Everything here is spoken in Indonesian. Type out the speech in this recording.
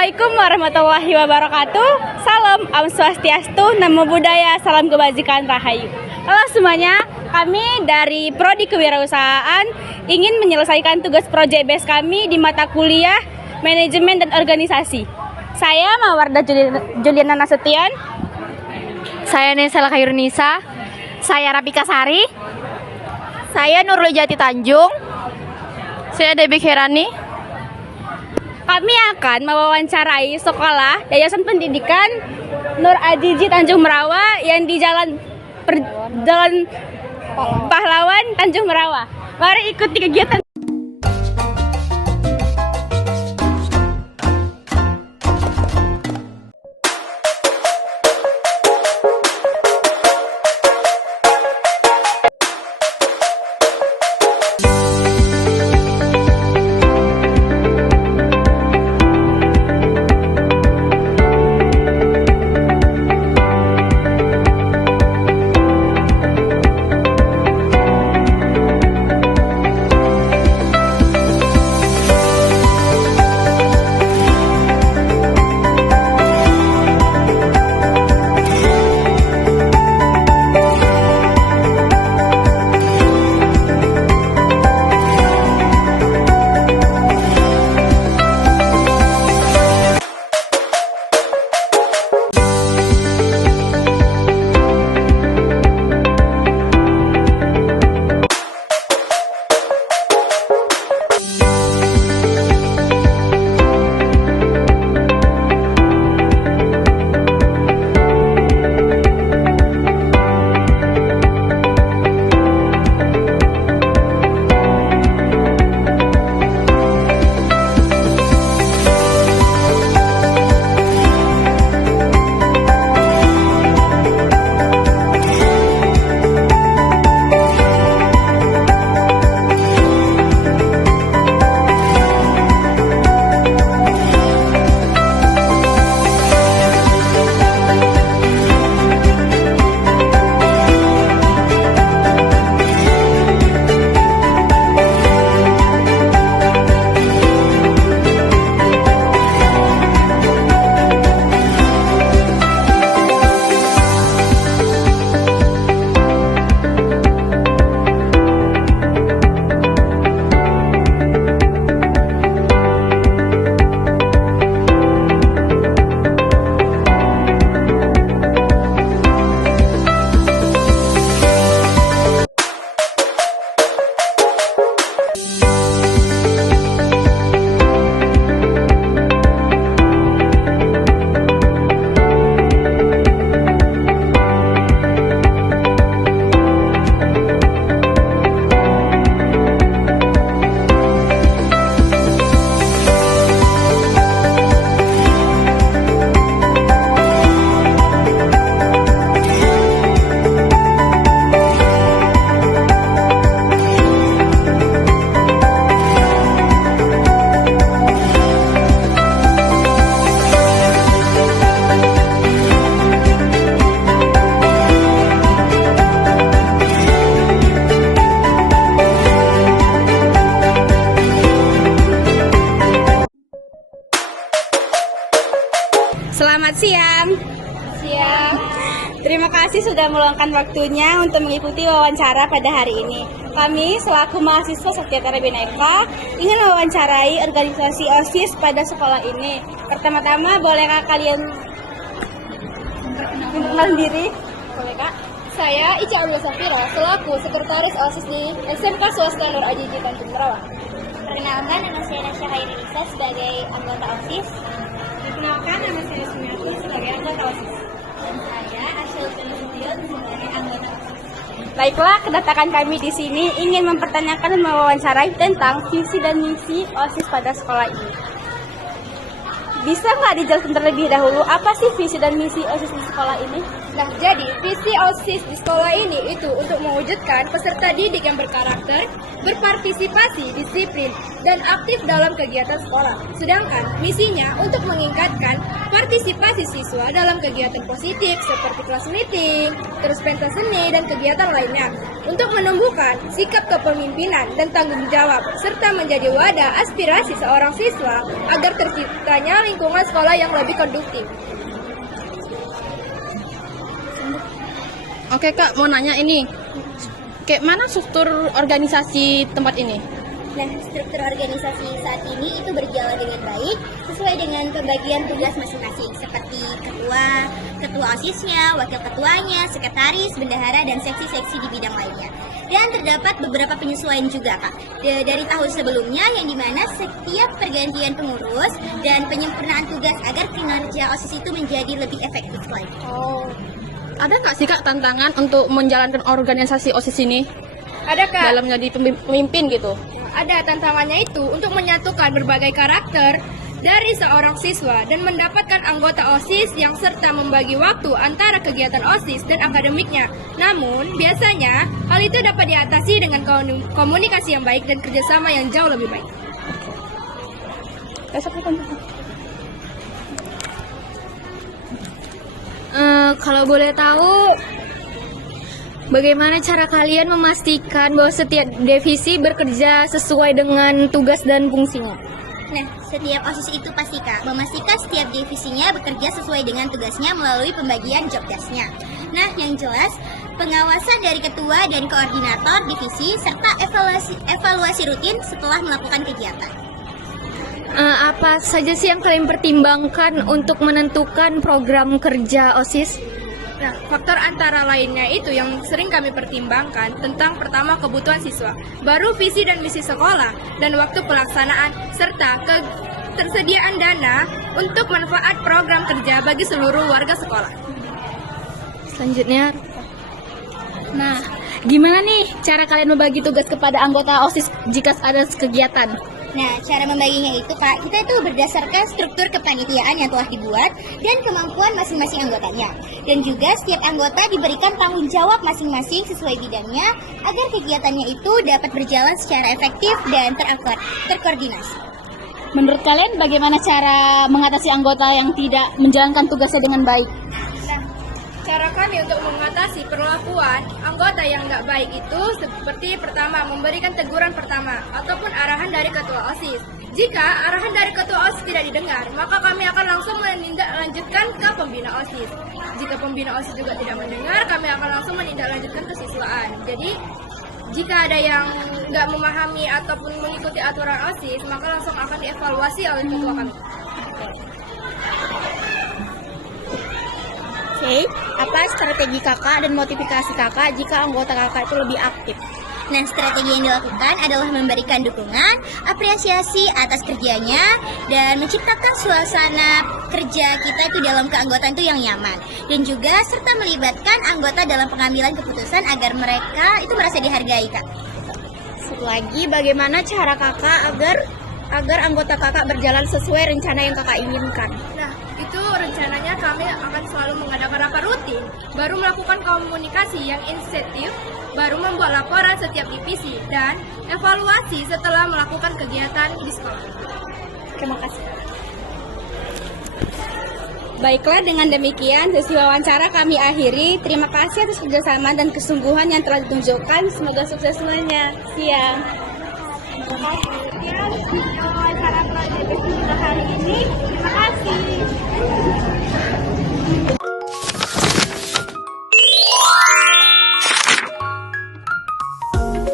Assalamualaikum warahmatullahi wabarakatuh. Salam Om Swastiastu, Namo Buddhaya, salam kebajikan rahayu. Halo semuanya, kami dari Prodi Kewirausahaan ingin menyelesaikan tugas proyek base kami di mata kuliah Manajemen dan Organisasi. Saya Mawarda Juliana Nasution. Saya Nesela Khairunisa. Saya Rapika Sari. Saya Nurul Jati Tanjung. Saya Debbie Kherani. Kami akan mewawancarai sekolah Yayasan Pendidikan Nur Ajiji Tanjung Merawa yang di Jalan Pahlawan Tanjung Merawa. Mari ikuti kegiatan. Selamat siang. Terima kasih sudah meluangkan waktunya untuk mengikuti wawancara pada hari ini. Kami selaku mahasiswa Satyatara Bhinneka ingin mewawancarai organisasi OSIS pada sekolah ini. Pertama-tama, bolehkah kalian memperkenalkan diri? Boleh, Kak? Saya Ica Aulia Safira, selaku sekretaris OSIS di SMK Swasta Nur Ajiji Tanjung Merawa. Perkenalkan, nama saya Nasya Khairunisa sebagai anggota OSIS. Perkenalkan, nama saya Sumiati sebagai anggota OSIS. Dan saya Asyul Nasution sebagai anggota OSIS. Baiklah, kedatangan kami di sini ingin mempertanyakan dan mewawancarai tentang visi dan misi OSIS pada sekolah ini. Bisa nggak dijelaskan terlebih dahulu apa sih visi dan misi OSIS di sekolah ini? Nah, jadi visi OSIS di sekolah ini itu untuk mewujudkan peserta didik yang berkarakter, berpartisipasi, disiplin, dan aktif dalam kegiatan sekolah. Sedangkan misinya untuk meningkatkan partisipasi siswa dalam kegiatan positif seperti kelas meeting, terus pentas seni, dan kegiatan lainnya. untuk menumbuhkan sikap kepemimpinan dan tanggung jawab, serta menjadi wadah aspirasi seorang siswa agar terciptanya lingkungan sekolah yang lebih kondusif. Oke Kak, mau nanya ini. Kayak mana struktur organisasi tempat ini? Nah, struktur organisasi saat ini itu berjalan dengan baik sesuai dengan pembagian tugas masing-masing seperti ketua OSIS-nya, wakil ketuanya, sekretaris, bendahara, dan seksi-seksi di bidang lainnya. Dan terdapat beberapa penyesuaian juga, Kak. Dari tahun sebelumnya yang dimana setiap pergantian pengurus dan penyempurnaan tugas agar kinerja OSIS itu menjadi lebih efektif lagi. Ada nggak sih Kak tantangan untuk menjalankan organisasi OSIS ini? Ada Kak? Dalam menjadi pemimpin gitu? Ada tantangannya itu untuk menyatukan berbagai karakter dari seorang siswa dan mendapatkan anggota OSIS yang serta membagi waktu antara kegiatan OSIS dan akademiknya. Namun, biasanya hal itu dapat diatasi dengan komunikasi yang baik dan kerjasama yang jauh lebih baik. Kalau boleh tahu, bagaimana cara kalian memastikan bahwa setiap divisi bekerja sesuai dengan tugas dan fungsinya? Nah, setiap OSIS itu pasti Kak memastikan setiap divisinya bekerja sesuai dengan tugasnya melalui pembagian job desk-nya. Nah, yang jelas pengawasan dari ketua dan koordinator divisi serta evaluasi rutin setelah melakukan kegiatan. Apa saja sih yang kalian pertimbangkan untuk menentukan program kerja OSIS? Nah, faktor antara lainnya itu yang sering kami pertimbangkan tentang pertama kebutuhan siswa, baru visi dan misi sekolah, dan waktu pelaksanaan, serta ketersediaan dana untuk manfaat program kerja bagi seluruh warga sekolah. Selanjutnya, nah, gimana nih cara kalian membagi tugas kepada anggota OSIS jika ada kegiatan? Nah, cara membaginya itu Pak, kita itu berdasarkan struktur kepanitiaan yang telah dibuat dan kemampuan masing-masing anggotanya. Dan juga setiap anggota diberikan tanggung jawab masing-masing sesuai bidangnya agar kegiatannya itu dapat berjalan secara efektif dan terkoordinasi. Menurut kalian bagaimana cara mengatasi anggota yang tidak menjalankan tugasnya dengan baik? Cara kami untuk mengatasi perlakuan anggota yang nggak baik itu seperti pertama, memberikan teguran pertama ataupun arahan dari ketua OSIS. Jika arahan dari ketua OSIS tidak didengar, maka kami akan langsung menindaklanjutkan ke pembina OSIS. Jika pembina OSIS juga tidak mendengar, kami akan langsung menindaklanjutkan ke siswaan. Jadi, jika ada yang nggak memahami ataupun mengikuti aturan OSIS, maka langsung akan dievaluasi oleh ketua kami. Oke, apa strategi kakak dan motivasi kakak jika anggota kakak itu lebih aktif? Nah, strategi yang dilakukan adalah memberikan dukungan, apresiasi atas kerjanya, dan menciptakan suasana kerja kita itu dalam keanggotaan itu yang nyaman. Dan juga serta melibatkan anggota dalam pengambilan keputusan agar mereka itu merasa dihargai, Kak. Satu lagi, bagaimana cara kakak agar anggota kakak berjalan sesuai rencana yang kakak inginkan? Nah, itu rencananya kami akan selalu mengadakan rapat rutin, baru melakukan komunikasi yang insentif, baru membuat laporan setiap divisi, dan evaluasi setelah melakukan kegiatan di sekolah. Terima kasih. Baiklah, dengan demikian sesi wawancara kami akhiri. Terima kasih atas kerjasama dan kesungguhan yang telah ditunjukkan. Semoga sukses semuanya. Siang. Terima kasih. Sekian wawancara pelajar hari ini. Terima kasih.